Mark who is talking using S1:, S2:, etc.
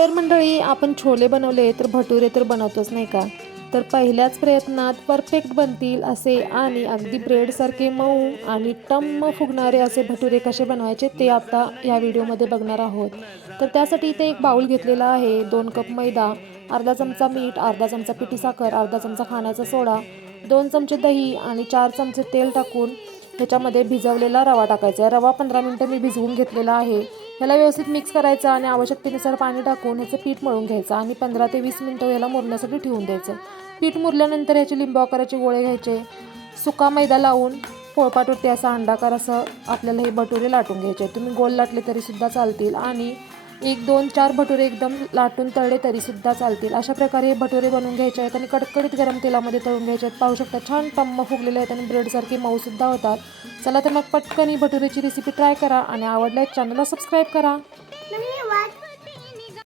S1: तर मंडळी आपण छोले बनवले तर भटुरे तर बनवतोच नाही का? तर पहिल्याच प्रयत्नात परफेक्ट बनतील असे आणि अगदी ब्रेडसारखे मऊ आणि टम्म फुगणारे असे भटुरे कसे बनवायचे ते आता या व्हिडिओमध्ये बघणार आहोत. तर त्यासाठी इथे एक बाऊल घेतलेला आहे दोन कप मैदा अर्धा चमचा मीठ अर्धा चमचा पिठी साखर अर्धा चमचा खाण्याचा सोडा दोन चमचे दही आणि चार चमचे तेल टाकून ह्याच्यामध्ये भिजवलेला रवा टाकायचा आहे. रवा पंधरा मिनटं मी भिजवून घेतलेला आहे. ह्याला व्यवस्थित मिक्स करायचं आणि आवश्यकतेनुसार पाणी टाकून ह्याचं पीठ मळून घ्यायचं आणि पंधरा ते वीस मिनटं ह्याला मुरण्यासाठी ठेवून द्यायचं. पीठ मुरल्यानंतर ह्याचे लिंबू गोळे घ्यायचे. सुका मैदा लावून पोळपाटवरती असा अंडाकार असं आपल्याला हे भटुरे लाटून घ्यायचे. तुम्ही गोल लाटले तरीसुद्धा चालतील आणि एक दोन चार भटुरे एकदम लाटून तळले तरीसुद्धा चालतील. अशा प्रकारे हे भटुरे बनवून घ्यायचे आहेत आणि कडकडीत गरम तेलामध्ये तळून घ्यायचे आहेत. पाहू शकता छान टम्म फुगलेले आहेत आणि ब्रेडसारखे मऊसुद्धा होतात. चला तर मग पटकन ही भटुरेची रेसिपी ट्राय करा आणि आवडल्यास चॅनलला सबस्क्राईब करा.